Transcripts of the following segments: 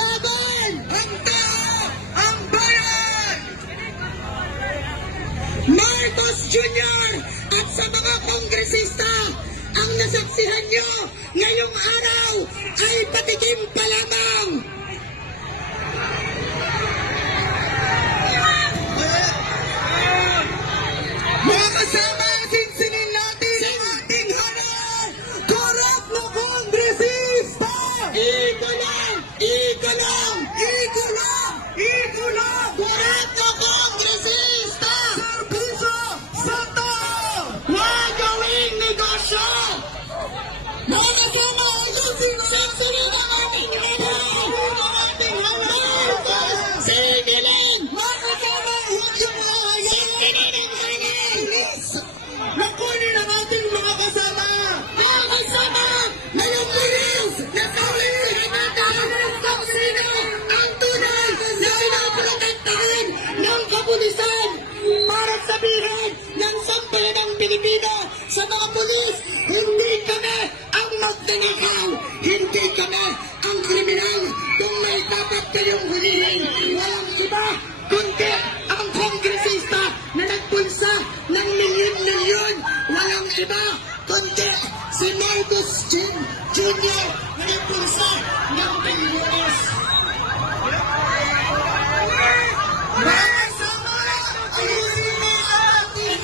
Laban ang tao, ang bayan! Marcos Jr. at sa mga kongresista, ang nasaksihan nyo ngayong araw ay patikim pa lamang. Mga kasama, sinsinin natin ang ating hanay, korap na kongresista! Iko lang! Iko lang! Iko lang! Iko lang! Korap na kongresista! Servisyo sa tao! Huwag gawing negosyo! Mga kasama, sinsinin ang ating hanay! Ang ating hanay! Sige lang! Mga kasama, huwag yung mga sinsinin ang hanay! Nakunin ang ating mga kasama! Mga kasama! Ngayong bilis! Nasaksihan natin kung sino ang tunay na pinaprotektahan ng kapulisan para sabihin ng sambayan ng Pilipino sa mga pulis, hindi kami ang magnanakaw, hindi kami ang kriminal kung may dapat kayong hulihin. Walang iba kundi ang kongresista na nagpulsa ng milyon-milyon. Walang iba kundi si Marcos Jr. na nagpulsa ng bilyones. Mga sama, ayusin mo ang ating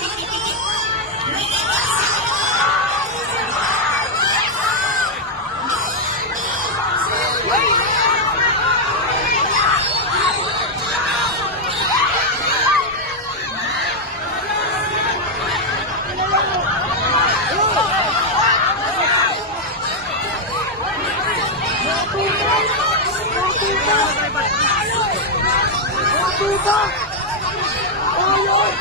Ayun!